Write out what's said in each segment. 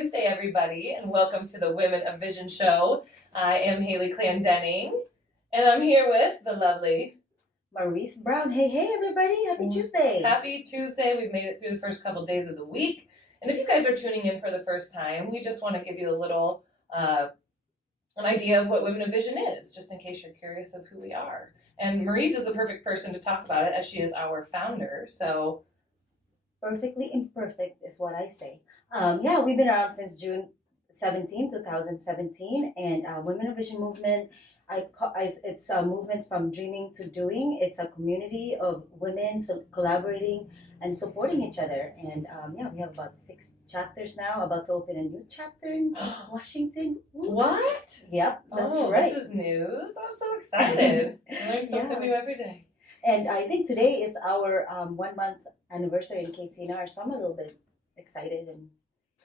Tuesday, everybody, and welcome to the Women of Vision show. I am Haley Clendenning, and I'm here with the lovely Maurice Brown. Hey, everybody. Happy Tuesday. Happy Tuesday. We've made it through the first couple days of the week. And if you guys are tuning in for the first time, we just want to give you a little an idea of what Women of Vision is, just in case you're curious of who we are. And Maurice is the perfect person to talk about it, as she is our founder. So, perfectly imperfect is what I say. We've been around since June 2017, and Women of Vision movement. It's a movement from dreaming to doing. It's a community of women collaborating and supporting each other. And we have about 6 chapters now, about to open a new chapter in Washington. What? Yep, that's right. This is news. I'm so excited. I learn something new every day. And I think today is our 1 month anniversary in KCNR, so I'm a little bit excited and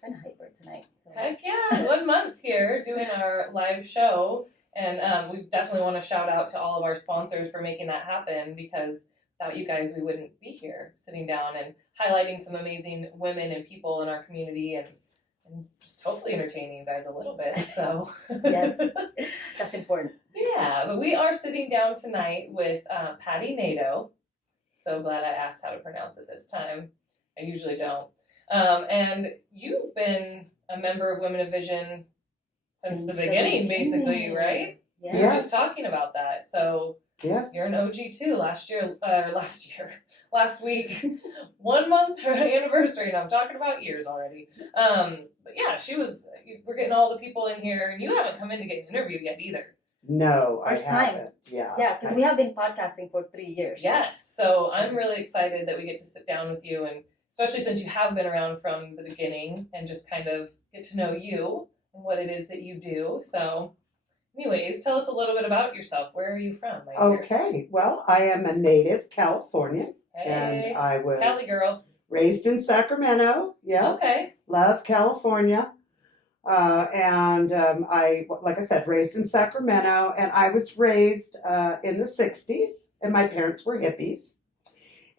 kind of hyper tonight. So. Heck yeah, 1 month here doing our live show. And we definitely want to shout out to all of our sponsors for making that happen, because without you guys, we wouldn't be here sitting down and highlighting some amazing women and people in our community and just hopefully entertaining you guys a little bit. So yes, that's important. Yeah, but we are sitting down tonight with Patty Nadeau. So glad I asked how to pronounce it this time. I usually don't. And you've been a member of Women of Vision since the beginning, basically, right? Yes. We were just talking about that. So yes, you're an OG too. Last week, 1 month anniversary, and I'm talking about years already. But yeah, we're getting all the people in here, and you haven't come in to get an interview yet either. No, First I time. haven't. Yeah. Yeah, because we have been podcasting for 3 years. Yes. So I'm really excited that we get to sit down with you, and especially since you have been around from the beginning, and just kind of get to know you and what it is that you do. So anyways, tell us a little bit about yourself. Where are you from? Okay. Well, I am a native Californian. Hey, and I was Cali girl. Raised in Sacramento. Yeah. Okay. Love California. Like I said, raised in Sacramento, and I was raised in the 60s, and my parents were hippies.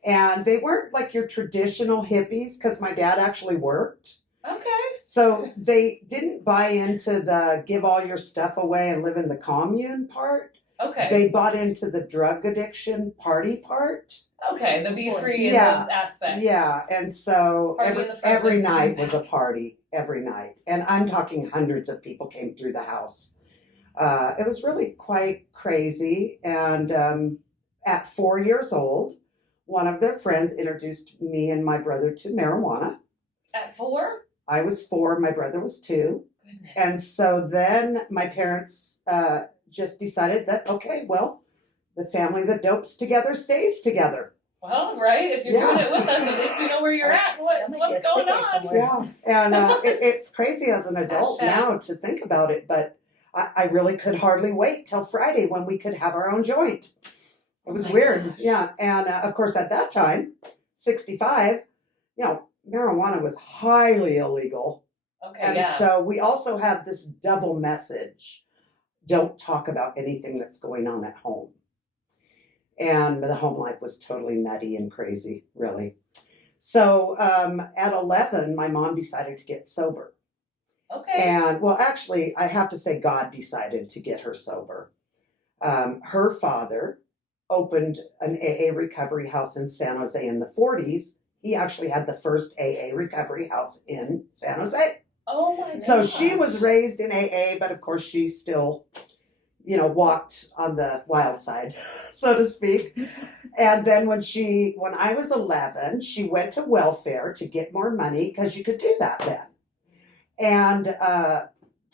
And they weren't like your traditional hippies, because my dad actually worked. Okay. So they didn't buy into the give all your stuff away and live in the commune part. Okay. They bought into the drug addiction party part. Okay, the be free in those aspects. Yeah, and so every night was a impact. party, every night. And I'm talking hundreds of people came through the house. It was really quite crazy. And at 4 years old, one of their friends introduced me and my brother to marijuana. At 4? I was 4, my brother was 2. Goodness. And so then my parents just decided that, okay, well, the family that dopes together stays together. Well, right? If you're doing it with us, at least we know where you're at and what's going on. Yeah, and it's crazy as an adult now to think about it, but I really could hardly wait till Friday when we could have our own joint. It was weird. Gosh. Yeah, and of course at that time, 65, marijuana was highly illegal. Okay, and so we also had this double message. Don't talk about anything that's going on at home. And the home life was totally nutty and crazy, really. So at 11, my mom decided to get sober. Okay. And, well, actually, I have to say God decided to get her sober. Her father opened an AA recovery house in San Jose in the 40s. He actually had the first AA recovery house in San Jose. Oh, my God. So she was raised in AA, but of course she still, walked on the wild side, so to speak. And then when I was 11, she went to welfare to get more money, because you could do that then. And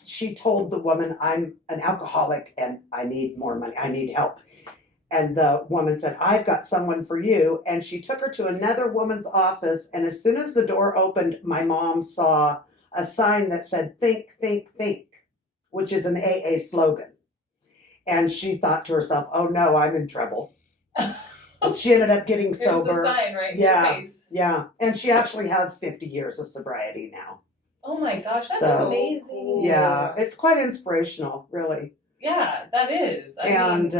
she told the woman, I'm an alcoholic and I need more money. I need help. And the woman said, I've got someone for you. And she took her to another woman's office. And as soon as the door opened, my mom saw a sign that said, think, think, think, which is an AA slogan. And she thought to herself, oh no, I'm in trouble. And she ended up getting sober. Here's the sign right in your face. Yeah. And she actually has 50 years of sobriety now. Oh my gosh, that's amazing. Yeah, it's quite inspirational, really. Yeah, that is. And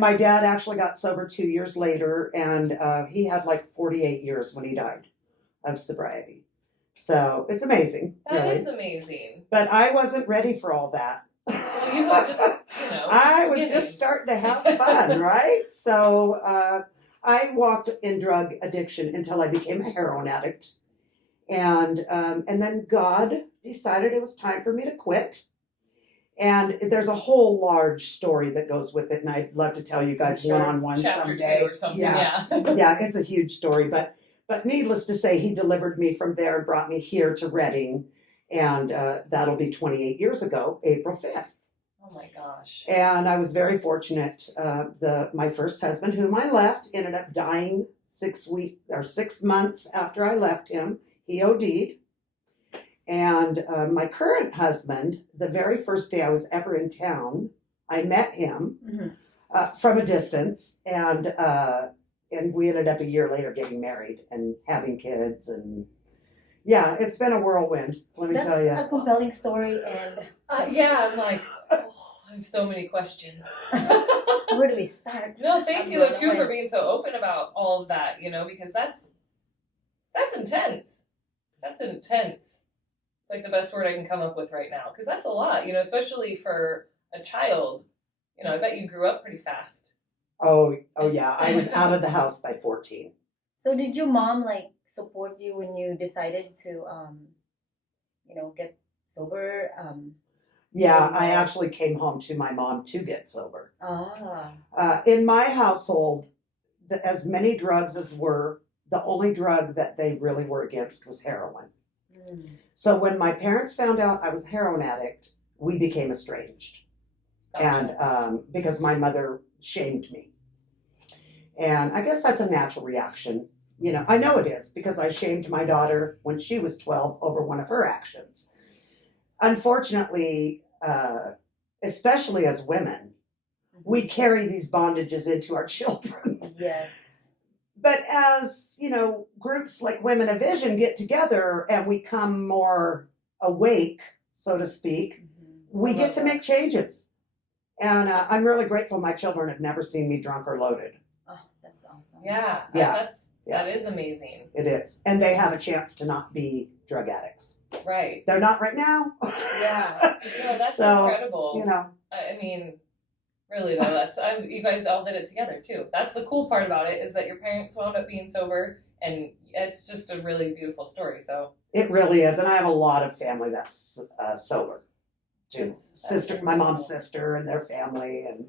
my dad actually got sober 2 years later, and he had like 48 years when he died of sobriety. So it's amazing. That really. is amazing. But I wasn't ready for all that. Well, you were just, I was beginning. just starting to have fun, right? So I walked in drug addiction until I became a heroin addict. And then God decided it was time for me to quit. And there's a whole large story that goes with it, and I'd love to tell you guys one-on-one Chapter someday. 2 or something, yeah. Yeah, it's a huge story, but needless to say, he delivered me from there and brought me here to Reading, and that'll be 28 years ago, April 5th. Oh my gosh. And I was very fortunate. My first husband, whom I left, ended up dying 6 months after I left him. He OD'd. And my current husband, the very first day I was ever in town, I met him from a distance, and we ended up a year later getting married and having kids, and yeah, it's been a whirlwind. Let me tell you. That's a compelling story, and yeah, I'm like, I have so many questions. where do we start? No, thank you too for being so open about all of that. Because that's intense. That's intense. It's like the best word I can come up with right now, because that's a lot, especially for a child. I bet you grew up pretty fast. Oh yeah, I was out of the house by 14. So did your mom support you when you decided to get sober? Yeah, I actually came home to my mom to get sober. Ah. In my household, as many drugs as were, the only drug that they really were against was heroin. So when my parents found out I was a heroin addict, we became estranged. Gotcha. And because my mother shamed me. And I guess that's a natural reaction. I know it is, because I shamed my daughter when she was 12 over one of her actions. Unfortunately, especially as women, we carry these bondages into our children. Yes. But as, groups like Women of Vision get together and we come more awake, so to speak, we get to make changes. And I'm really grateful my children have never seen me drunk or loaded. Oh, that's awesome. Yeah. That is amazing. It is. And they have a chance to not be drug addicts. Right. They're not right now. Yeah. That's incredible. I mean, really though, you guys all did it together too. That's the cool part about it, is that your parents wound up being sober, and it's just a really beautiful story. So it really is, and I have a lot of family that's sober too. My mom's sister and their family, and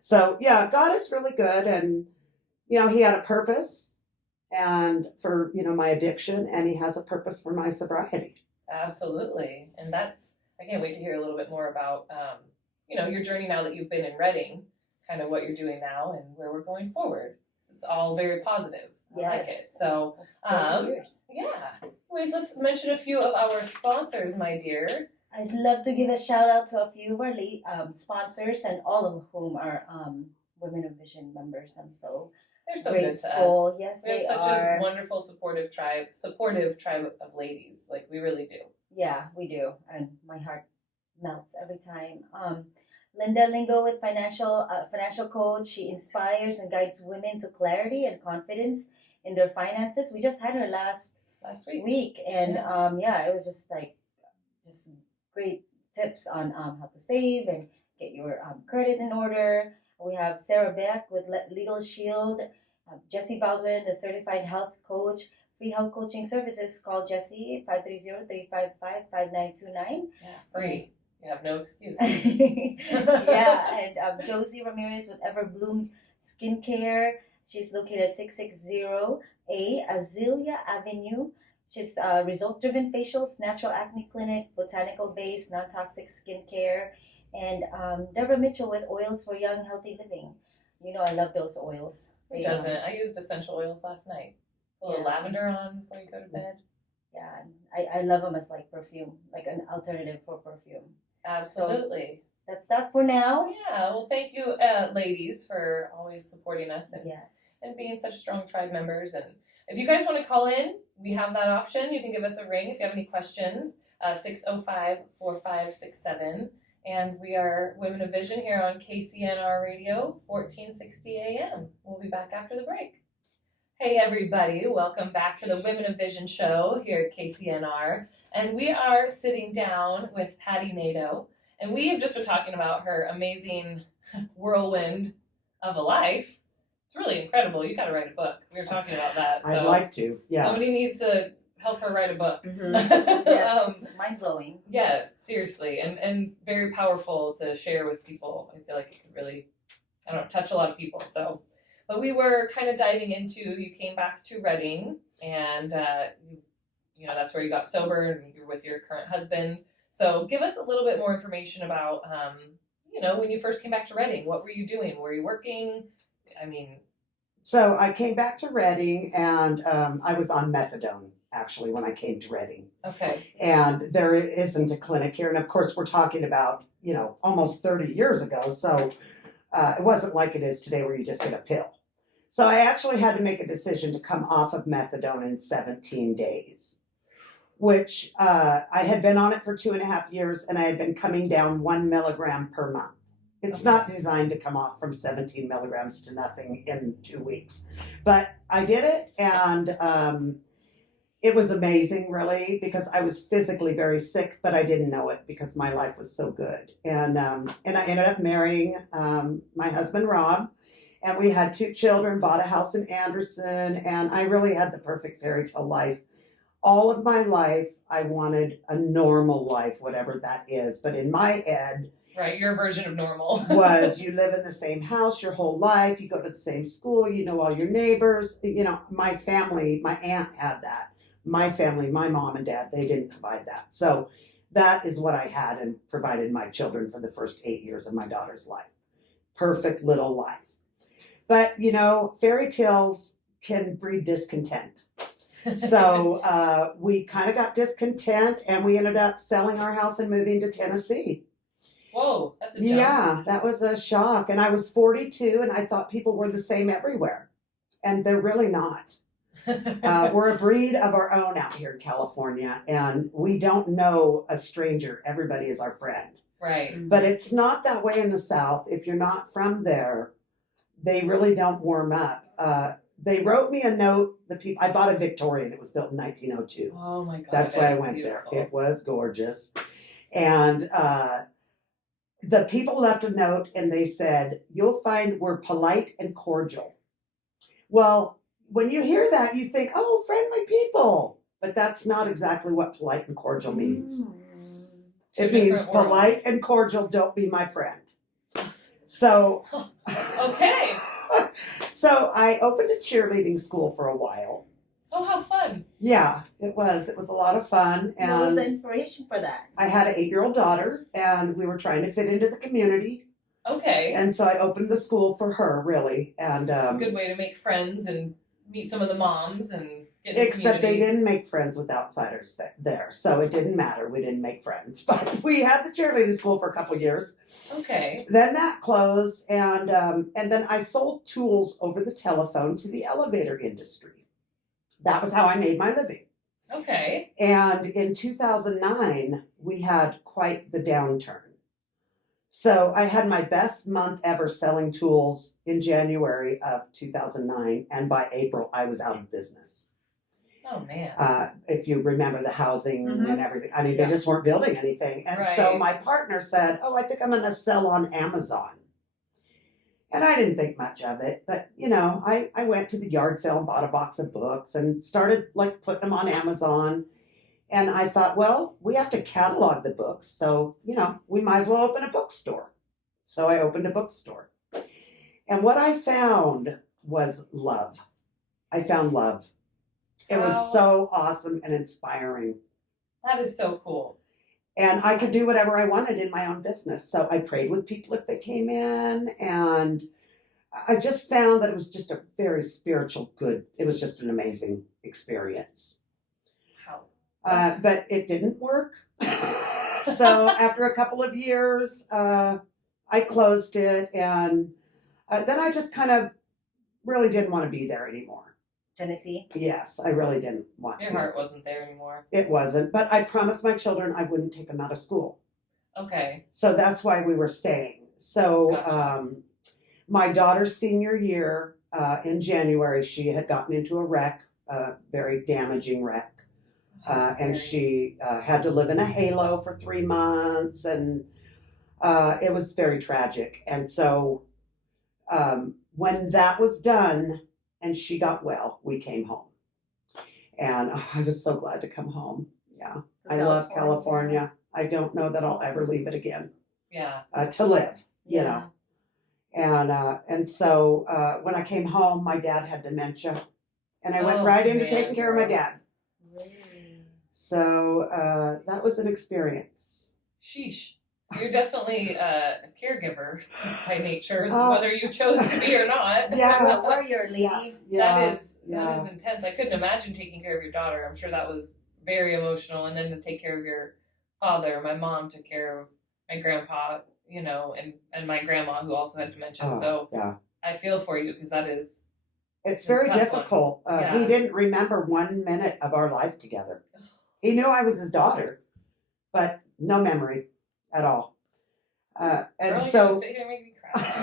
so yeah, God is really good, and He had a purpose, and for my addiction, and He has a purpose for my sobriety. Absolutely, and I can't wait to hear a little bit more about. Your journey now that you've been in Reading, kind of what you're doing now and where we're going forward. It's all very positive. I like it. So, yeah. Anyways, let's mention a few of our sponsors, my dear. I'd love to give a shout out to a few of our sponsors, and all of whom are Women of Vision members. I'm so They're so grateful. good to us. Yes, we have they such are. A wonderful, supportive tribe of ladies. Like, we really do. Yeah, we do, and my heart melts every time. Linda Lingo with financial coach. She inspires and guides women to clarity and confidence in their finances. We just had her last week, and it was just great tips on how to save and get your credit in order. We have Sarah Beck with Legal Shield, Jessie Baldwin, the certified health coach. Free health coaching services. Call Jessie 530-355-5929. Yeah, free. You have no excuse. Yeah, and Josie Ramirez with Everbloom Skincare. She's located at 660A Azalea Avenue. She's result-driven facials, natural acne clinic, botanical-based, non-toxic skincare, and Deborah Mitchell with oils for young, healthy living. I love those oils. Who doesn't? I used essential oils last night. A little lavender on before you go to bed. Yeah, I love them as perfume, like an alternative for perfume. Absolutely. So that's that for now. Yeah, well, thank you, ladies, for always supporting us and being such strong tribe members. And if you guys want to call in, we have that option. You can give us a ring if you have any questions, 605-4567. And we are Women of Vision here on KCNR Radio, 1460 AM. We'll be back after the break. Hey everybody, welcome back to the Women of Vision show here at KCNR. And we are sitting down with Patty Nadeau. And we have just been talking about her amazing whirlwind of a life. It's really incredible. You got to write a book. We were talking about that. So I'd like to, yeah. somebody needs to help her write a book. Yes, mind blowing. Yeah, seriously. And very powerful to share with people. I feel like it could really, touch a lot of people. So, but we were kind of diving into, you came back to Reading and, that's where you got sober and you're with your current husband. So give us a little bit more information about, when you first came back to Reading, what were you doing? Were you working? So I came back to Reading and I was on methadone actually when I came to Reading. Okay. And there isn't a clinic here. And of course we're talking about, almost 30 years ago. So it wasn't like it is today where you just get a pill. So I actually had to make a decision to come off of methadone in 17 days, which I had been on it for 2.5 years and I had been coming down 1 milligram per month. It's not designed to come off from 17 milligrams to nothing in 2 weeks. But I did it and it was amazing really because I was physically very sick, but I didn't know it because my life was so good. And I ended up marrying my husband, Rob, and we had 2 children, bought a house in Anderson, and I really had the perfect fairy tale life. All of my life, I wanted a normal life, whatever that is. But in my head, right, your version of normal was you live in the same house your whole life, you go to the same school, you know all your neighbors. My family, my aunt had that. My family, my mom and dad, they didn't provide that. So that is what I had and provided my children for the first 8 years of my daughter's life. Perfect little life. But, fairy tales can breed discontent. So we kind of got discontent and we ended up selling our house and moving to Tennessee. Whoa, that's a jump. Yeah, that was a shock. And I was 42 and I thought people were the same everywhere. And they're really not. We're a breed of our own out here in California and we don't know a stranger. Everybody is our friend. Right. But it's not that way in the South. If you're not from there, they really don't warm up. They wrote me a note. I bought a Victorian. It was built in 1902. Oh my God. That's why I went beautiful. there. It was gorgeous. And the people left a note and they said, "You'll find we're polite and cordial." Well, when you hear that, you think, oh, friendly people. But that's not exactly what polite and cordial means. It means polite and cordial, don't be my friend. So, okay. So I opened a cheerleading school for a while. Oh, how fun. Yeah, it was. It was a lot of fun. And what was the inspiration for that? I had an 8-year-old daughter and we were trying to fit into the community. Okay. And so I opened the school for her, really. And good way to make friends and meet some of the moms and get in the except community. they didn't make friends with outsiders there. So it didn't matter. We didn't make friends. But we had the cheerleading school for a couple years. Okay. Then that closed and then I sold tools over the telephone to the elevator industry. That was how I made my living. Okay. And in 2009, we had quite the downturn. So I had my best month ever selling tools in January of 2009. And by April, I was out of business. Oh, man. If you remember the housing and everything. I mean, Yeah. they just weren't building anything. And so Right. my partner said, "Oh, I think I'm going to sell on Amazon." And I didn't think much of it. But, I went to the yard sale and bought a box of books and started putting them on Amazon. And I thought, well, we have to catalog the books. So, we might as well open a bookstore. So I opened a bookstore. And what I found was love. I found love. It was Wow. so awesome and inspiring. That is so cool. And I could do whatever I wanted in my own business. So I prayed with people if they came in. And I just found that it was just a very spiritual it was just an amazing experience. Wow. But it didn't work. So after a couple of years, I closed it. And then I just kind of really didn't want to be there anymore. Tennessee? Yes, I really didn't want Your to. heart wasn't there anymore. It wasn't. But I promised my children I wouldn't take them out of school. Okay. So that's why we were staying. So Gotcha. my daughter's senior year, in January, she had gotten into a wreck, a very damaging wreck. And she had to live in a halo for 3 months, and it was very tragic. And so when that was done and she got well, we came home. And I was so glad to come home. Yeah, I love California. I don't know that I'll ever leave it again. Yeah. To live, you know. And so when I came home, my dad had dementia, and I went right into taking care of my dad. So that was an experience. Sheesh. So you're definitely a caregiver by nature, whether you chose to be or not. Yeah, a warrior lady. That is intense. I couldn't imagine taking care of your daughter. I'm sure that was very emotional. And then to take care of your father, my mom took care of my grandpa, you know, and my grandma who also had dementia. I feel for you because that is. It's very difficult. He didn't remember 1 minute of our life together. He knew I was his daughter, but no memory at all. And so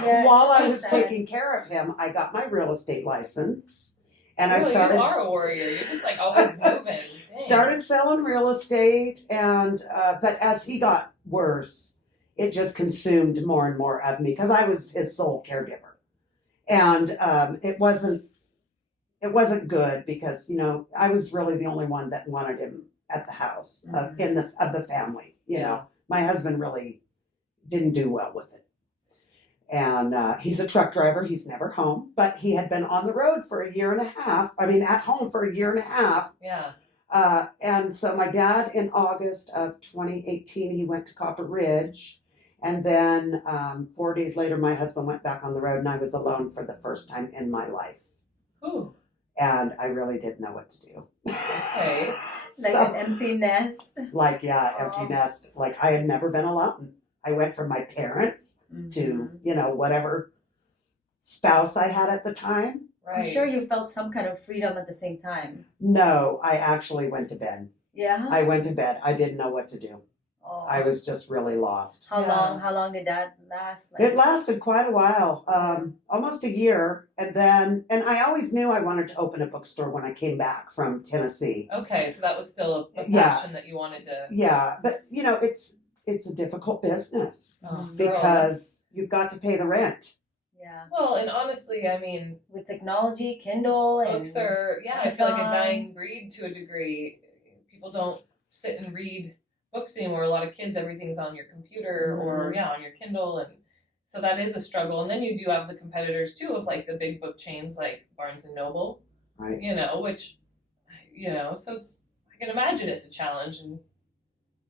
while I was taking care of him, I got my real estate license, and I started. You are a warrior. You're just like always moving. Started selling real estate, and but as he got worse, it just consumed more and more of me because I was his sole caregiver, and it wasn't good because, you know, I was really the only one that wanted him at the house of the family. You know, my husband really didn't do well with it, and he's a truck driver. He's never home, but he had been on the road for 1.5 years. I mean, at home for 1.5 years. Yeah. And so my dad, in August of 2018, he went to Copper Ridge, and then 4 days later, my husband went back on the road, and I was alone for the first time in my life. Ooh. And I really didn't know what to do. Okay. Like an empty nest. Like, empty nest. Like, I had never been alone. I went from my parents to, you know, whatever spouse I had at the time. Right. I'm sure you felt some kind of freedom at the same time. No, I actually went to bed. Yeah? I went to bed. I didn't know what to do. Oh. I was just really lost. How long did that last? It lasted quite a while, almost 1 year. And I always knew I wanted to open a bookstore when I came back from Tennessee. Okay, so that was still a passion that you wanted to. Yeah, but you know, it's a difficult business Oh, because you've got to pay the rent. Yeah. Well, and honestly, I mean, with technology, Kindle, and books are I feel like a dying breed to a degree. People don't sit and read books anymore. A lot of kids, everything's on your computer or on your Kindle, and so that is a struggle. And then you do have the competitors too of like the big book chains like Barnes and Noble, right? You know, which, you know, so it's, I can imagine it's a challenge, and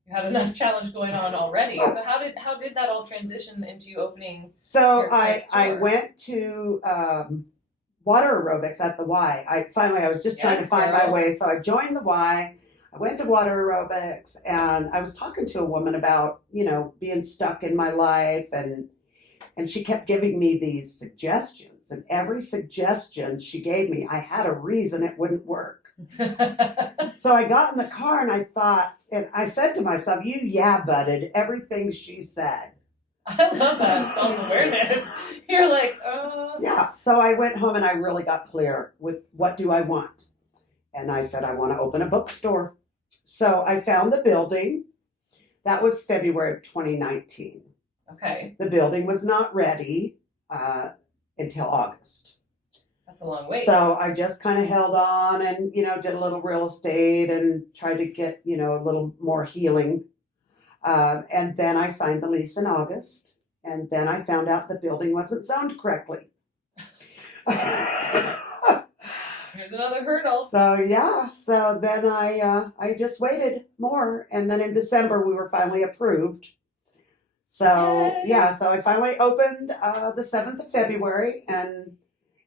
you had enough challenge going on already. So how did that all transition into you opening? So I went to water aerobics at the Y. I was just trying to find my way, so I joined the Y. I went to water aerobics, and I was talking to a woman about, you know, being stuck in my life, and she kept giving me these suggestions, and every suggestion she gave me, I had a reason it wouldn't work. So I got in the car and I thought, and I said to myself, you butted everything she said. I love that self-awareness. You're like, Yeah, so I went home and I really got clear with what do I want. And I said, I want to open a bookstore. So I found the building. That was February of 2019. Okay. The building was not ready until August. That's a long wait. So I just kind of held on and, you know, did a little real estate and tried to get, you know, a little more healing. And then I signed the lease in August. And then I found out the building wasn't zoned correctly. Here's another hurdle. So then I just waited more, and then in December we were finally approved. So Yay. So I finally opened the 7th of February, and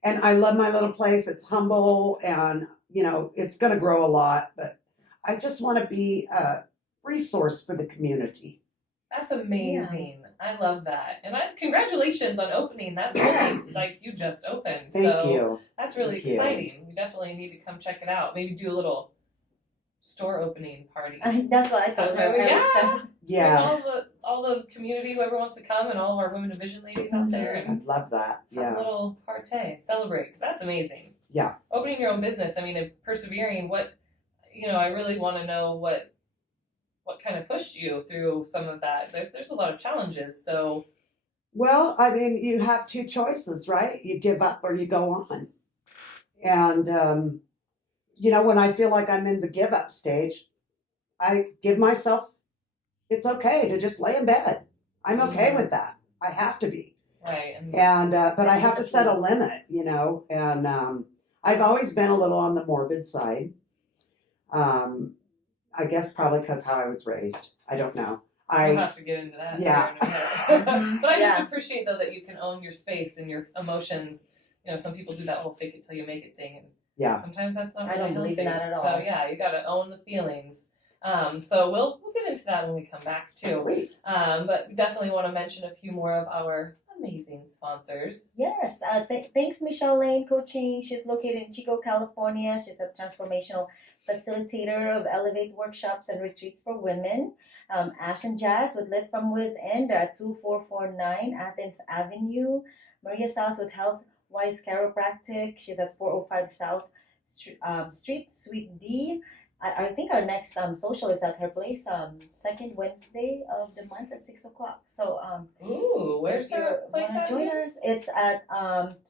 I love my little place. It's humble, and you know it's going to grow a lot, but I just want to be a resource for the community. That's amazing. I love that. And congratulations on opening. That's really like you just opened. Thank you. That's really exciting. We definitely need to come check it out. Maybe do a little store opening party. That's what I told her. Yeah. Yeah. Bring all the community, whoever wants to come, and all of our Women of Vision ladies out there, and I love that. have Yeah. a little party, celebrate, because that's amazing. Yeah. Opening your own business, I mean, and persevering. I really want to know what kind of pushed you through some of that. There's a lot of challenges, so. Well, I mean, you have two choices, right? You give up or you go on. And, when I feel like I'm in the give up stage, I give myself, it's okay to just lay in bed. I'm okay with that. I have to be. Right. And, but I have to set a limit, and I've always been a little on the morbid side. I guess probably because how I was raised. I don't know. We'll have to get into that. Yeah. But I just appreciate, though, that you can own your space and your emotions. Some people do that whole fake it till you make it thing. And sometimes that's not really I don't believe in healthy. that at all. So, yeah, you got to own the feelings. So we'll get into that when we come back, too. Sweet. But we definitely want to mention a few more of our amazing sponsors. Yes. Thanks, Michelle Lane Coaching. She's located in Chico, California. She's a transformational facilitator of Elevate workshops and retreats for women. Ash and Jazz with Lit From Within. They're at 2449 Athens Avenue. Maria Salas with Health Wise Chiropractic. She's at 405 South Street, Suite D. I think our next social is at her place, second Wednesday of the month at 6 o'clock. So Ooh, where's her place at? Join us. It's at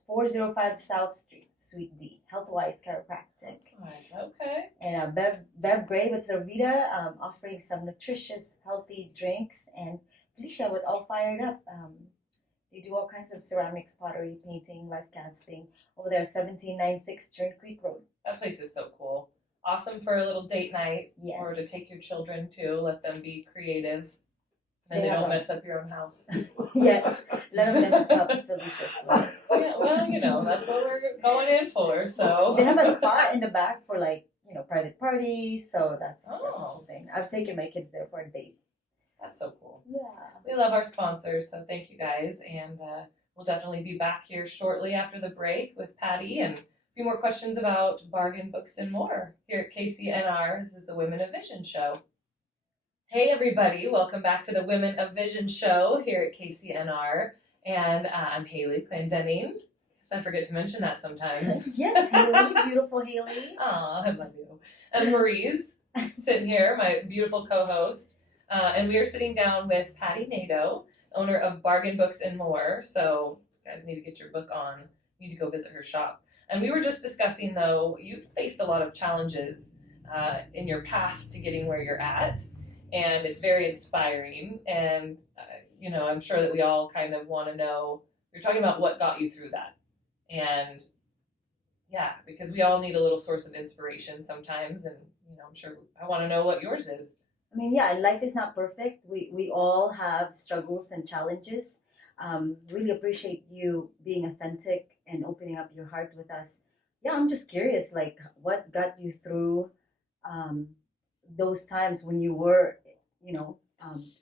405 South Street, Suite D. Healthwise Chiropractic. Nice, okay. And Bev Gray with Zervita, offering some nutritious, healthy drinks. And Felicia with All Fired Up. They do all kinds of ceramics, pottery, painting, life casting over there, 1796 Churn Creek Road. That place is so cool. Awesome for a little date night, Yes. or to take your children to, let them be creative. And They they don't have mess up your own house. Yeah, let them mess up Felicia's place. Yeah, well, that's what we're going in for, so. They have a spot in the back for private parties, so that's a Oh. cool thing. I've taken my kids there for a date. That's so cool. Yeah. We love our sponsors, so thank you guys. And we'll definitely be back here shortly after the break with Patty and a few more questions about bargain books and more here at KCNR. This is the Women of Vision Show. Hey everybody, welcome back to the Women of Vision Show here at KCNR. And I'm Haley Clendenning. I forget to mention that sometimes. Yes, Haley, beautiful Haley. Aw, I love you. And Marie's sitting here, my beautiful co-host. And we are sitting down with Patty Nadeau, owner of Bargain Books and More. So you guys need to get your book on. You need to go visit her shop. And we were just discussing, though, you've faced a lot of challenges in your path to getting where you're at. And it's very inspiring. And, I'm sure that we all kind of want to know, you're talking about what got you through that. And, yeah, because we all need a little source of inspiration sometimes. And, I'm sure I want to know what yours is. I mean, yeah, life is not perfect. We all have struggles and challenges. Really appreciate you being authentic and opening up your heart with us. Yeah, I'm just curious, what got you through those times when you were,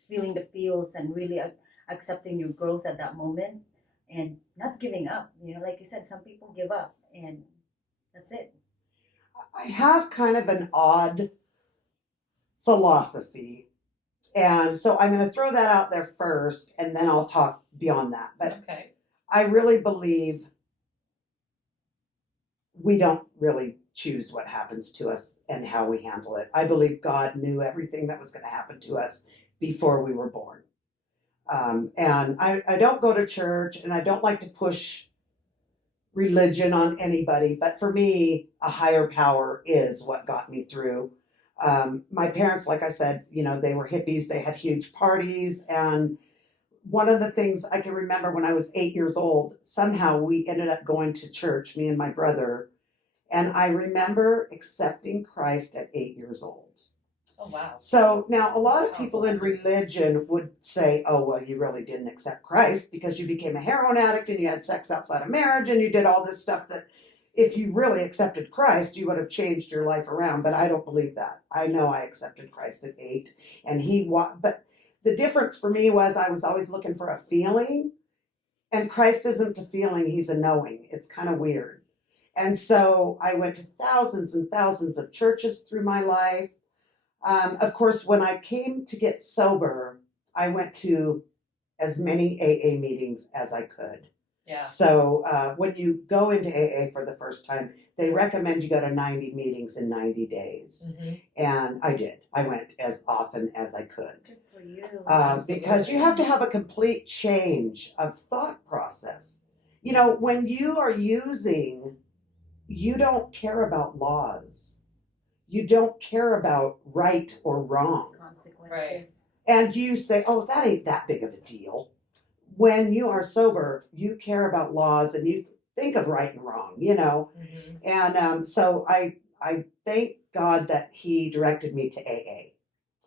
feeling the feels and really accepting your growth at that moment and not giving up. Like you said, some people give up and that's it. I have kind of an odd philosophy. And so I'm going to throw that out there first, and then I'll talk beyond that. But okay. I really believe we don't really choose what happens to us and how we handle it. I believe God knew everything that was going to happen to us before we were born. And I don't go to church, and I don't like to push religion on anybody. But for me, a higher power is what got me through. My parents, like I said, they were hippies. They had huge parties. And one of the things I can remember when I was 8 years old, somehow we ended up going to church, me and my brother. And I remember accepting Christ at 8 years old. Oh, wow. So now a lot of people in religion would say, oh, well, you really didn't accept Christ because you became a heroin addict and you had sex outside of marriage and you did all this stuff that if you really accepted Christ, you would have changed your life around. But I don't believe that. I know I accepted Christ at 8 and but the difference for me was I was always looking for a feeling, and Christ isn't a feeling, he's a knowing. It's kind of weird. And so I went to thousands and thousands of churches through my life. Of course, when I came to get sober, I went to as many AA meetings as I could. Yeah. So when you go into AA for the first time, they recommend you go to 90 meetings in 90 days. Mm-hmm. And I did. I went as often as I could. Good for you. Because you have to have a complete change of thought process. You know, when you are using, you don't care about laws. You don't care about right or wrong. Consequences. Right. And you say, oh, that ain't that big of a deal. When you are sober, you care about laws and you think of right and wrong, you know. Mm-hmm. And so I thank God that He directed me to AA.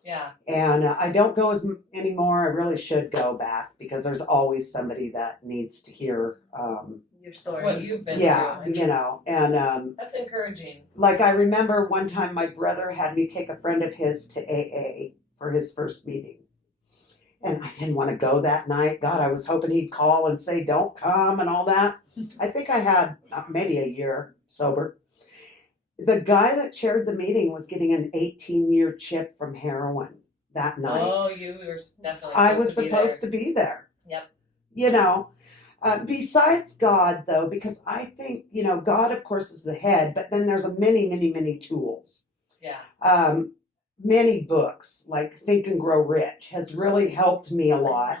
Yeah. And I don't go anymore. I really should go back because there's always somebody that needs to hear Your story. What you've been yeah, through. you know. And That's encouraging. like I remember one time my brother had me take a friend of his to AA for his first meeting. And I didn't want to go that night. God, I was hoping he'd call and say, don't come and all that. I think I had maybe a year sober. The guy that chaired the meeting was getting an 18-year chip from heroin that night. Oh, you were definitely I was to be supposed there. to be there. Yep. You know, besides God, though, because I think, you know, God, of course, is the head, but then there's many tools. Yeah. Many books like Think and Grow Rich has really helped me a lot.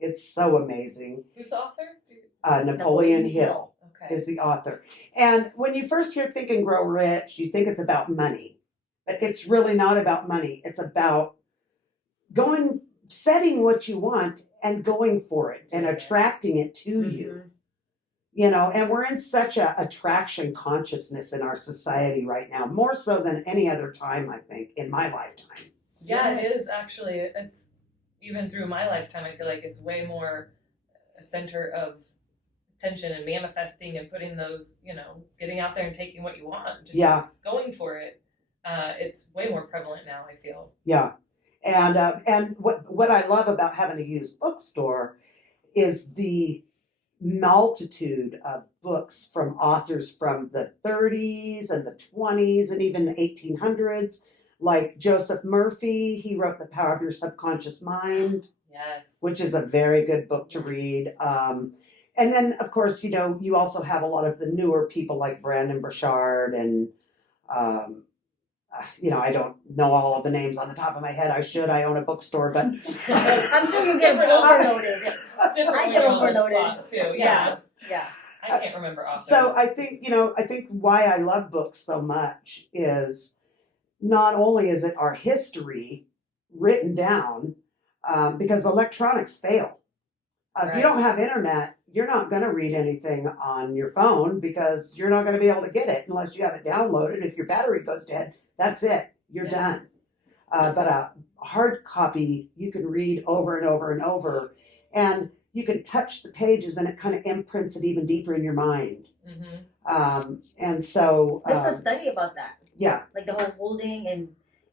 It's so amazing. Who's the author? Napoleon Hill Okay. is the author. And when you first hear Think and Grow Rich, you think it's about money. But it's really not about money. It's about setting what you want and going for it and attracting it to you. You know, and we're in such a attraction consciousness in our society right now, more so than any other time, I think, in my lifetime. Yeah, Yes. it is actually. It's even through my lifetime, I feel like it's way more a center of attention and manifesting and putting those, you know, getting out there and taking what you want, just going for it. It's way more prevalent now, I feel. Yeah. And what I love about having a used bookstore is the multitude of books from authors from the 30s and the 20s and even the 1800s, like Joseph Murphy. He wrote The Power of Your Subconscious Mind. Yes. Which is a very good book to read. And then, of course, you know, you also have a lot of the newer people like Brandon Burchard and, you know, I don't know all of the names on the top of my head. I should. I own a bookstore, but I'm sure you get Different overloaded. It's different I when get you're on the overloaded. spot, too. Yeah. I can't remember authors. So I think, you know, I think why I love books so much is not only is it our history written down, because electronics fail. If you don't have internet, you're not going to read anything on your phone because you're not going to be able to get it unless you have it downloaded. If your battery goes dead, that's it. You're done. But a hard copy, you can read over and over and over. And you can touch the pages and it kind of imprints it even deeper in your mind. Mm-hmm. And so... There's a study about that. Yeah. Like the whole holding and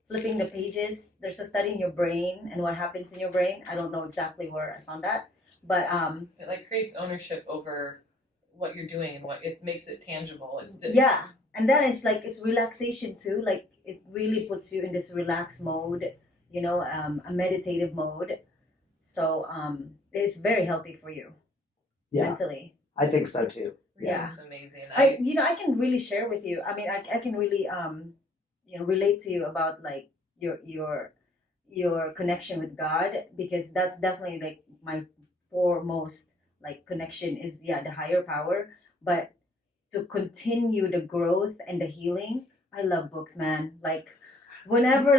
flipping the pages. There's a study in your brain and what happens in your brain. I don't know exactly where I found that. But it like creates ownership over what you're doing and what it makes it tangible. It's yeah, and then it's like it's relaxation too. Like it really puts you in this relaxed mode, you know, a meditative mode. So it's very healthy for you mentally. I think so too. Yeah, it's amazing. I can really share with you. I mean, I can really you know, relate to you about like your connection with God, because that's definitely like my foremost like connection is the higher power. But to continue the growth and the healing, I love books, man. Like whenever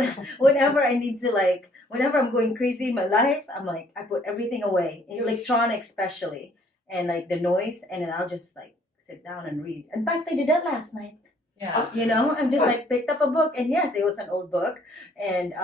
I need to, like whenever I'm going crazy in my life, I'm like I put everything away, electronics especially, and like the noise, and then I'll just like sit down and read. In fact, I did that last night. Yeah. You know, I'm just like picked up a book, and yes, it was an old book, and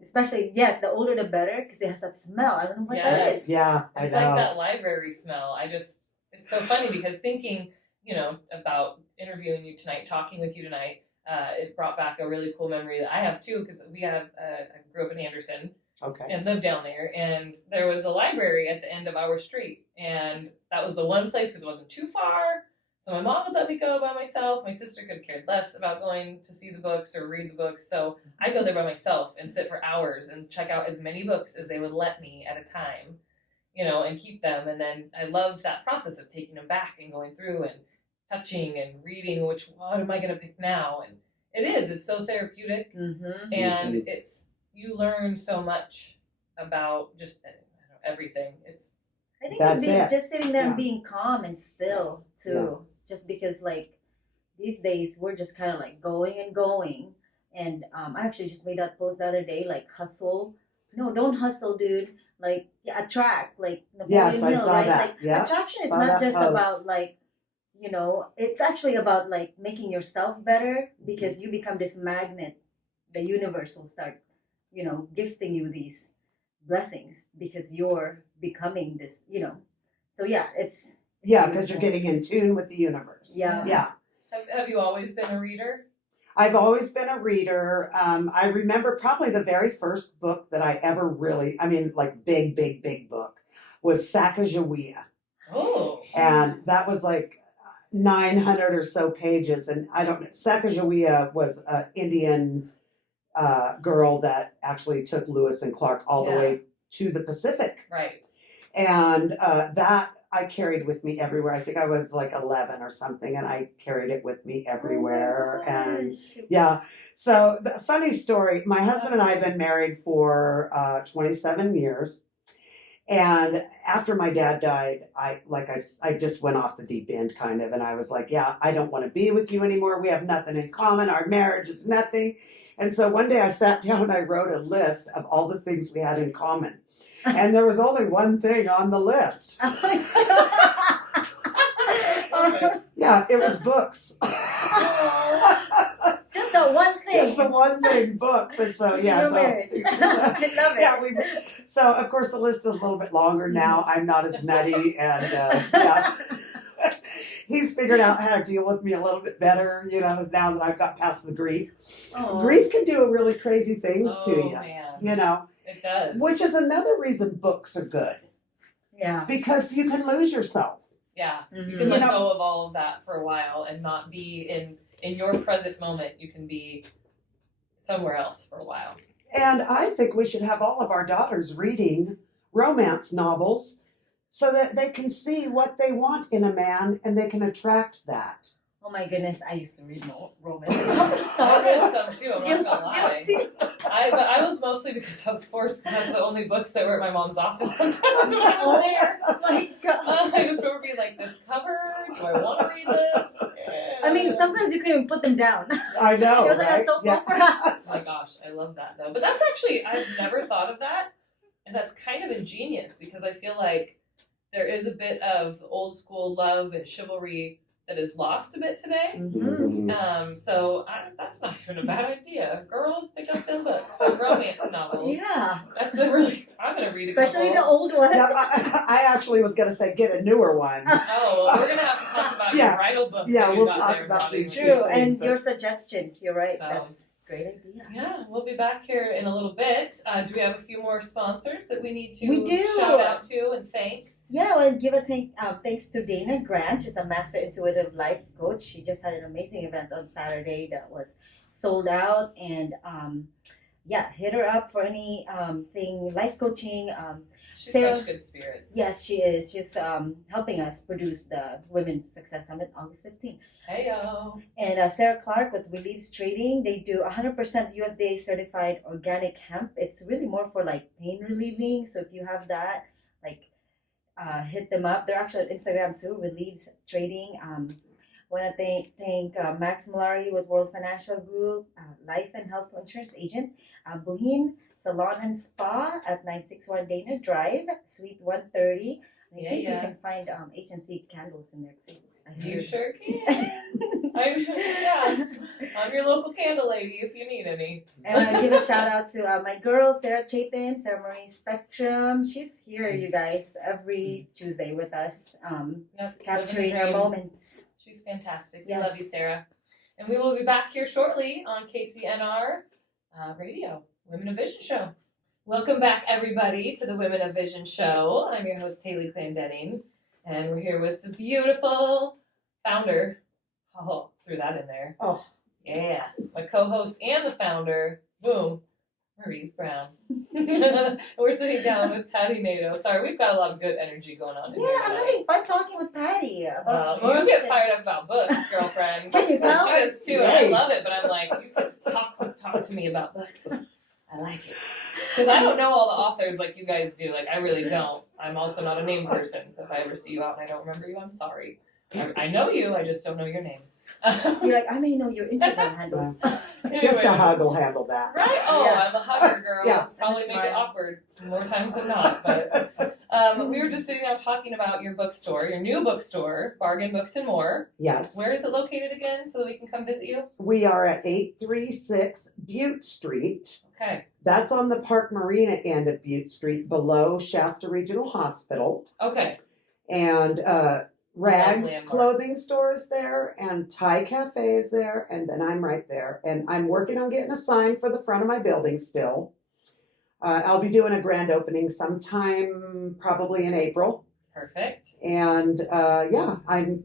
especially the older the better, because it has that smell. I don't know what that is. Yeah, it's like that library smell. it's so funny because thinking, you know, about interviewing you tonight, talking with you tonight, it brought back a really cool memory that I have too, because I grew up in Anderson. Okay. And lived down there, and there was a library at the end of our street, and that was the one place because it wasn't too far. So my mom would let me go by myself. My sister could have cared less about going to see the books or read the books. So I'd go there by myself and sit for hours and check out as many books as they would let me at a time, and keep them. And then I loved that process of taking them back and going through and touching and reading, what am I going to pick now? And it's so therapeutic. Mm-hmm. And you learn so much about just everything. I think That's just sitting there Yeah. and being calm and still too. Just because like these days we're just kind of like going and going. And I actually just made that post the other day, like hustle. No, don't hustle, dude. Like attract, like Napoleon Yes, I Hill, saw right? that. Like Yeah, attraction is saw not that just post. about like, it's actually about like making yourself better because you become this magnet. The universe will start, gifting you these blessings because you're becoming this, So yeah, it's Yeah, because beautiful. you're getting in tune with the universe. Yeah. Yeah. Have you always been a reader? I've always been a reader. I remember probably the very first book that I ever like big book, was Sacagawea. Oh. And that was like 900 or so pages. And I don't know, Sacagawea was an Indian girl that actually took Lewis and Clark all the Yeah. way to the Pacific. Right. And that I carried with me everywhere. I think I was like 11 or something, and I carried it with me everywhere. Oh my And gosh. yeah, so the funny story, my husband and I have been married for 27 years. And after my dad died, I just went off the deep end kind of, and I was like, yeah, I don't want to be with you anymore. We have nothing in common. Our marriage is nothing. And so one day I sat down and I wrote a list of all the things we had in common. And there was only one thing on the list. Oh my God. Yeah, it was books. Just the one thing. Just the one thing, books. And so, yeah. Your So, marriage. I love it. yeah, so, of course, the list is a little bit longer now. I'm not as nutty. And, yeah. He's figured out how to deal with me a little bit better, now that I've got past the grief. Aw. Grief can do really crazy things to Oh, you, man. It does. which is another reason books are good, Yeah. because you can lose yourself. Yeah. You Mhm. can let You know- go of all of that for a while and not be in your present moment. You can be somewhere else for a while. And I think we should have all of our daughters reading romance novels so that they can see what they want in a man and they can attract that. Oh my goodness, I used to read romance. I read some too, I'm not gonna lie. Guilty. But I was mostly because I was forced, because that's the only books that were at my mom's office sometimes when I was there. Oh my God. I just remember being like, this cover, do I want to read this? I mean, sometimes you couldn't even put them down. I know. It was like right? a soap Yeah. opera. Oh my gosh, I love that though. But that's actually, I've never thought of that. And that's kind of ingenious because I feel like there is a bit of old school love and chivalry that is lost a bit today. Mhm. So that's not even a bad idea. Girls, pick up them books, the romance novels. Yeah. That's a really, I'm going to read a Especially the couple. old ones. Yeah, I actually was going to say get a newer one. Oh, well, we're going to have to talk about Yeah. your bridal book. Yeah, that you we'll got talk there, about Bonnie. these True, things, and so- your suggestions. You're right. So- That's a great idea. Yeah, we'll be back here in a little bit. Do we have a few more sponsors that we need to We do. shout out to and thank? Yeah, well, give a thanks to Dana Grant. She's a master intuitive life coach. She just had an amazing event on Saturday that was sold out. And hit her up for any thing life coaching. She's Sarah- such good spirits. Yes, she is. She's helping us produce the Women's Success Summit August 15th. Heyo. And Sarah Clark with Relieves Trading, they do 100% USDA certified organic hemp. It's really more for like pain relieving. So if you have that, like hit them up. They're actually on Instagram too, Relieves Trading. Want to thank Max Malari with World Financial Group, Life and Health Insurance Agent, Boheen Salon and Spa at 961 Dana Drive, Suite 130. I Yeah, think yeah. you can find H&C candles in there too. I You heard. sure can. I'm your local candle lady if you need any. And I want to give a shout out to my girl, Sarah Chapin, Sarah Marie Spectrum. She's here, you guys, every Tuesday with us, Yep, capturing living the our dream. moments. She's fantastic. We Yes. love you, Sarah. And we will be back here shortly on KCNR Radio, Women of Vision Show. Welcome back, everybody, to the Women of Vision Show. I'm your host, Haley Clendenning, and we're here with the beautiful founder. Oh, threw that in there. Oh. Yeah. My co-host and the founder. Boom. Maurice Brown. We're sitting down with Patty Nadeau. Sorry, we've got a lot of good energy going on. Yeah, I'm having fun talking with Patty about You books get and- fired up about books, girlfriend. Can you tell? She does too, and I love it. But I'm like, you just talk to me about books. I like it because I don't know all the authors like you guys do. Like I really don't. I'm also not a name person, so if I ever see you out and I don't remember you, I'm sorry. I know you, I just don't know your name. You're like, I may know your Instagram handle. Just a Anyways. hug will handle that. Right? Oh, Yeah. I'm a hugger girl. Yeah. Probably make it awkward more times than not. But we were just sitting down talking about your bookstore, your new bookstore, Bargain Books and More. Yes. Where is it located again so that we can come visit you? We are at 836 Butte Street. Okay. That's on the Park Marina end of Butte Street, below Shasta Regional Hospital. Okay. And Rags landmarks. clothing store is there, and Thai cafe is there, and then I'm right there. And I'm working on getting a sign for the front of my building still. I'll be doing a grand opening sometime probably in April. Perfect. And yeah, I'm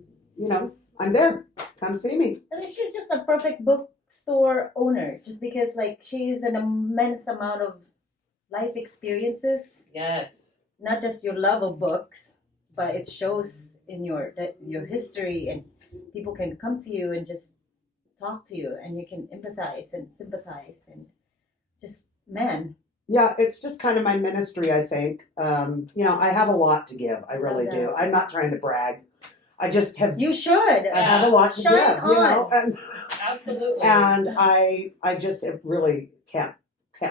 there. Come see me. I think she's just a perfect bookstore owner, just because like she's an immense amount of life experiences, Yes. not just your love of books, but it shows in your history, and people can come to you and just talk to you, and you can empathize and sympathize, and just man. Yeah, it's just kind of my ministry, I think. I have a lot to give. I really Love do. that. I'm not trying to brag. I just have You should. I have a lot to Shine give, on. and Absolutely. I just really can't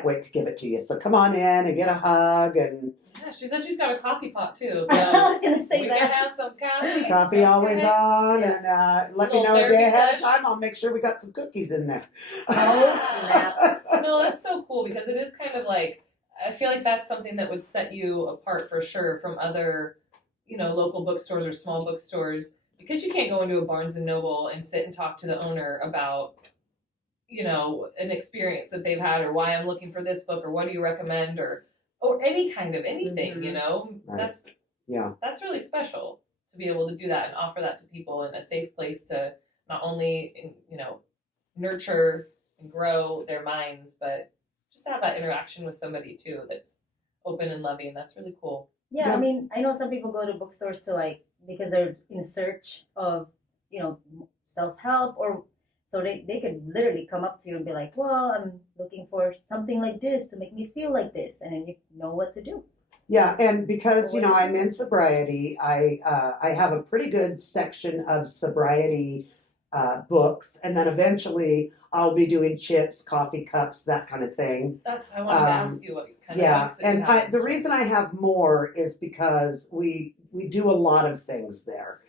wait to give it to you. So come on in and get a hug, and Yeah, she said she's got a coffee pot too, I so was gonna say we that. can have some coffee. coffee always Okay. on, Yeah. and let me Little know a day therapy ahead of sesh. time. I'll make sure we got some cookies in there. Oh, snap. No, that's so cool because it is kind of like I feel like that's something that would set you apart for sure from other, local bookstores or small bookstores because you can't go into a Barnes and Noble and sit and talk to the owner about, an experience that they've had or why I'm looking for this book or what do you recommend or any kind of anything, Mhm. Right. Yeah. That's really special to be able to do that and offer that to people in a safe place to not only, nurture and grow their minds, but just to have that interaction with somebody too that's open and loving. That's really cool. Yeah, Yeah. I mean, I know some people go to bookstores to because they're in search of, self-help, or so they could literally come up to you and be like, well, I'm looking for something like this to make me feel like this, and then you know what to do. Yeah, and because Or what do you I'm in sobriety, I have a pretty good section of sobriety books, and then eventually I'll be doing chips, coffee cups, that kind of thing. That's I wanted to ask you what kind of Yeah, books that you and have. the reason I have more is because we do a lot of things there.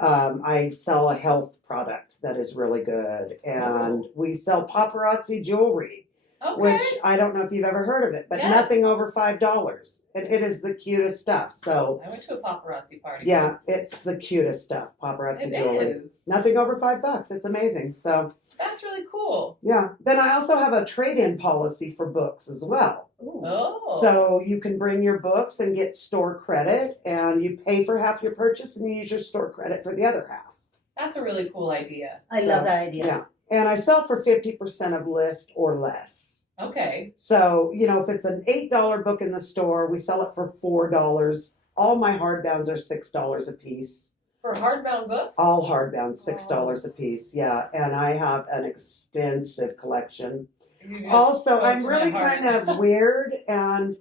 I sell a health product that is really good, and we sell paparazzi jewelry. Okay. Which I don't know if you've ever heard of it, but Yes. nothing over $5, and it is the cutest stuff. So I went to a paparazzi party. yeah, once. it's the cutest stuff. Paparazzi It jewelry, is. nothing over $5. It's amazing. So That's really cool. yeah, then I also have a trade-in policy for books as well. Ooh. Oh. So you can bring your books and get store credit, and you pay for half your purchase, and you use your store credit for the other half. That's a really cool idea. I So, love that idea. Yeah, and I sell for 50% of list or less. Okay. So, if it's an $8 book in the store, we sell it for $4. All my hardbounds are $6 a piece. For hardbound books? All hardbound, $6 a piece. Yeah, and I have an extensive collection. You just Also, spoke I'm to my really heart. kind of weird, and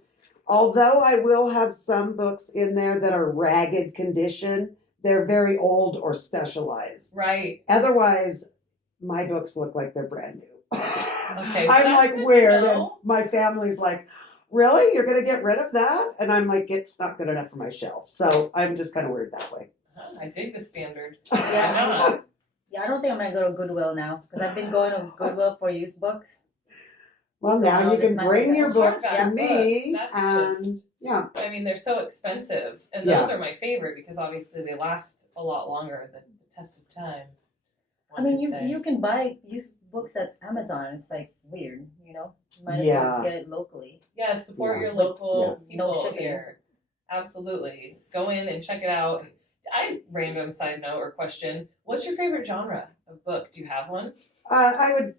although I will have some books in there that are ragged condition, they're very old or specialized. Right. Otherwise, my books look like they're brand new. Okay, so I'm that's like good to weird, and know. my family's like, "Really? You're gonna get rid of that?" And I'm like, "It's not good enough for my shelf." So I'm just kind of weird that way. Oh, I dig the standard. Yeah. Yeah, I don't think I'm gonna go to Goodwill now, because I've been going to Goodwill for used books. Well, So now now you this can might bring be your the books to hardback me, books. That's and just- yeah, I mean, they're so expensive, and those are my favorite because obviously they last a lot longer than the test of time. I mean, you can buy used books at Amazon. It's like weird, You might as Yeah. well get it locally. Yeah, support Yeah. your local No people shipping. here. Absolutely. Go in and check it out. And Random side note or question. What's your favorite genre of book? Do you have one? I would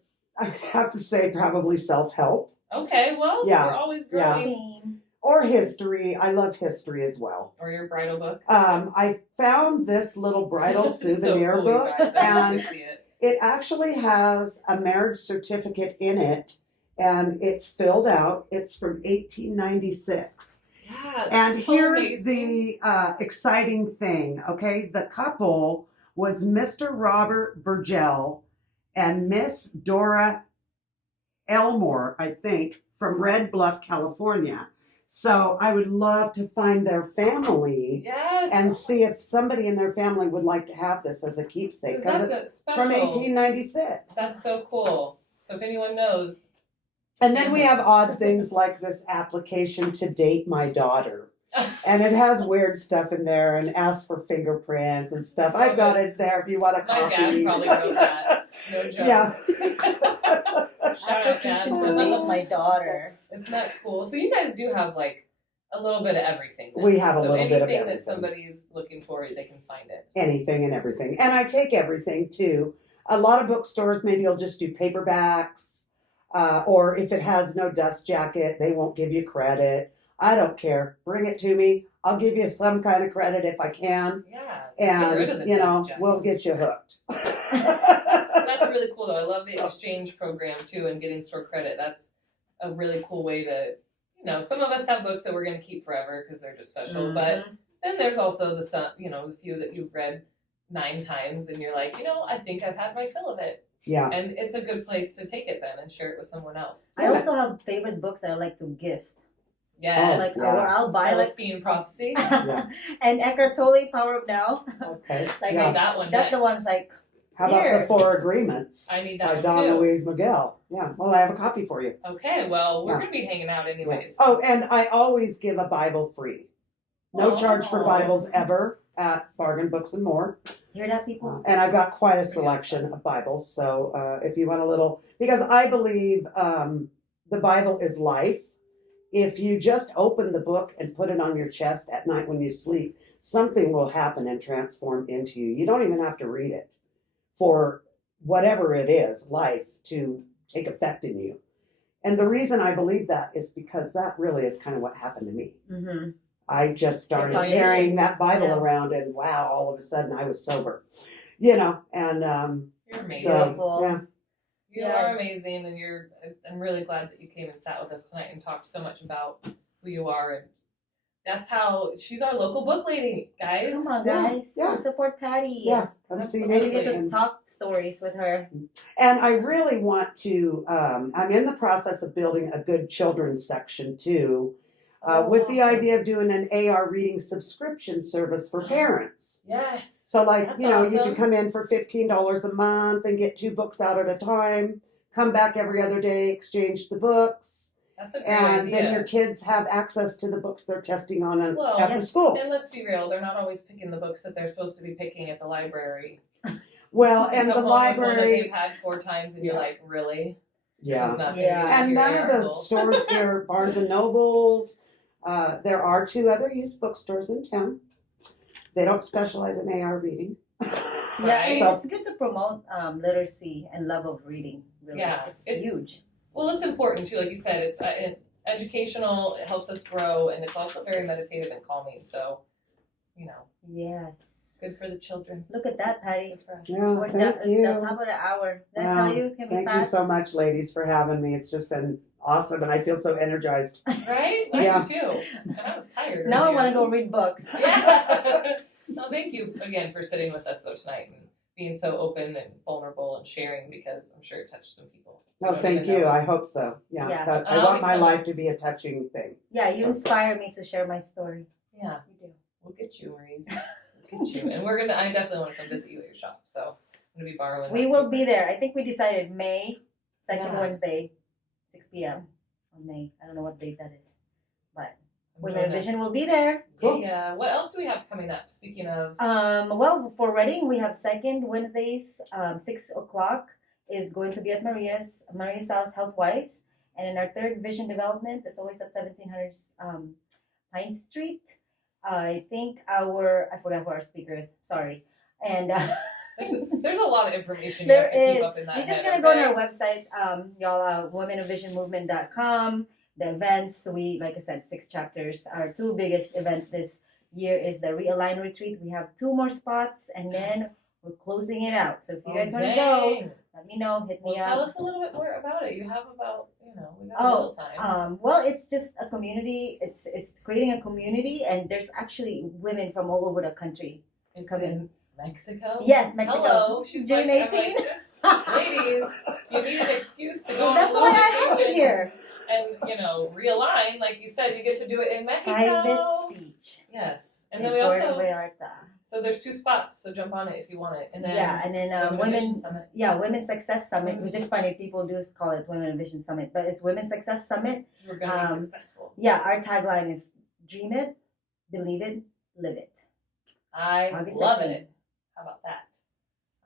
have to say probably self-help Okay, well, Yeah, we're always yeah. growing. or history. I love history as well. Or your bridal book. I found this little bridal It's so souvenir cool, you book, guys. I and wish you could see it. it actually has a marriage certificate in it, and it's filled out. It's from 1896. Yeah, it's And so here's amazing. the exciting thing, okay? The couple was Mr. Robert Burgell and Miss Dora Elmore, I think, from Red Bluff, California. So I would love to find their family Yes. and see if somebody in their family would like to have this as a keepsake, because That's it's special. from 1896. That's so cool. So if anyone knows, And then we have odd things like this application to date my daughter. And it has weird stuff in there and asks for fingerprints and stuff. I've got it there if you want a my copy. dad probably wrote that. No joke. Yeah. Shout out, Dad. Application to meet my daughter. Isn't that cool? So you guys do have like a little bit of everything. then. We have a so little bit of anything that everything. somebody's looking for, they can find it. Anything and everything. And I take everything too. A lot of bookstores maybe will just do paperbacks, or if it has no dust jacket, they won't give you credit. I don't care. Bring it to me. I'll give you some kind of credit if I can. Yeah. Get rid of And, the you know, dust jackets. we'll get you hooked. That's really cool though. I love the exchange program too and getting store credit. That's a really cool way to, you know, some of us have books that we're going to keep forever because they're just special. But then there's also the few that you've read 9 times and you're like, you know, I think I've had my fill of it. Yeah. And it's a good place to take it then and share it with someone else. I also have favorite books that I like to gift. Yes. Like, yeah. or I'll buy like Celestine Prophecy. and Eckhart Tolle, Power of Now. Okay. Like Yeah. That one that's the next. ones like How about Here. the 4 Agreements I need by that Don one too. Luis Miguel? Yeah. Well, I have a copy for you. Okay, well, we're Yeah. going to be hanging out Yeah. anyways. Oh, and I always give a Bible free. No charge for Oh. Bibles ever at Bargain Books and More. hear that, people? And I've got quite a That's pretty selection of Bibles. So if you want a little, because I believe the Bible is life. If you just open the book and put it on your chest at night when you sleep, something will happen and transform into you. You don't even have to read it for whatever it is, life, to take effect in you. And the reason I believe that is because that really is kind of what happened to me. Mm-hmm. I just started foundation. carrying that Bible Yeah. around, and wow, all of a sudden I was sober, you know, and You're amazing. so, Beautiful. yeah. You Yeah. are amazing, and I'm really glad that you came and sat with us tonight and talked so much about who you are. And that's how she's our local book lady, guys. Come on, Yeah, guys. yeah. Support Patty. Yeah, come see Maybe me. get to And, talk stories with her. and I really want to, I'm in the process of building a good children's section too, with the awesome. idea of doing an AR reading subscription service for parents. Yes. So like, That's you know, you awesome. can come in for $15 a month and get 2 books out at a time, come back every other day, exchange the books, That's a great and idea. then your kids have access to the books they're testing on at Well, the yes. school. And let's be real, they're not always picking the books that they're supposed to be picking at the library. Well, You and the come home with one that library, they've had 4 times and you're Yeah. like, really? This yeah. is not gonna Yeah. get And you none your of the article. stores here, Barnes and Nobles, there are 2 other used bookstores in town. They don't specialize in AR reading. Yeah, Right. it's good to promote literacy and love of reading. Really. Yeah, it's it's- huge. Well, it's important too, like you said, it's educational, it helps us grow, and it's also very meditative and calming, so, you know, Yes. good for the children. Look at that, Patty. Good for us. Yeah, We're thank the you. top of the hour. Did I Wow. tell you it's gonna be Thank you fast? so much, ladies, for having me. It's just been awesome, and I feel so energized. Right? Yeah. I do too. And I was tired. Now I earlier. want to go read books. Yeah. Well, thank you again for sitting with us though tonight and being so open and vulnerable and sharing, because I'm sure it touched some people. Oh, don't thank even you. know. I hope so. Yeah. Yeah. I I'll want be my coming. life to be a touching thing. Yeah, you inspire me to share my story. Yeah, You do. we'll get you, Maurice. We'll get you. And I definitely want to come visit you at your shop. So I'm gonna be borrowing. We that will paper. be there. I think we decided May 2nd Yeah. Wednesday, 6 p.m. on May. I don't know what date that is, but Join Women us. Vision will be there. Cool. Yeah. What else do we have coming up? Speaking of, Well, for Reading, we have second Wednesdays, 6 o'clock is going to be at Maria's House Healthwise. And in our third Vision Development, it's always at 1700 Pine Street. I think I forgot who our speaker is. Sorry. And There's a lot of information you there have to keep is. up in that You're just head, gonna go on okay? our website, y'all. WomenOfVisionMovement.com. The events, like I said, 6 chapters. Our 2 biggest event this year is the Realign Retreat. We have 2 more spots, and then we're closing it out. So if you guys want to go, dang. let me know. Hit Well, me tell up. us a little bit more about it. You have about, we got a little time. Well, it's just a community. It's creating a community, and there's actually women from all over the country It's coming. in Mexico? Yes, Mexico. Hello. She's June like, I'm 18. like this. Ladies, you need an excuse to go on That's a why little I have it vacation. here. And, realign, like you said, you get to do it in Mexico. Private beach. Yes. And in then we Puerto also, Vallarta. so there's 2 spots, so jump on it if you want it. And then And then Women Vision women. Summit. Yeah, Women's Success Summit, which is funny. People do call it Women in Vision Summit, but it's Women's Success Summit. 'Cause we're going to be successful. Yeah, our tagline is dream it, believe it, live it. I August love 15th. it. How about that?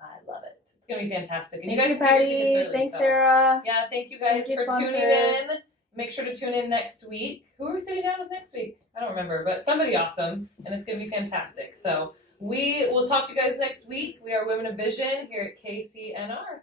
I love it. It's going to be fantastic. And Thank you you, guys can get your Patty. tickets early. Thanks, so. Sarah. Yeah, thank you guys Thank you, for tuning sponsors. in. Make sure to tune in next week. Who are we sitting down with next week? I don't remember, but somebody awesome, and it's going to be fantastic. So we will talk to you guys next week. We are Women of Vision here at KCNR.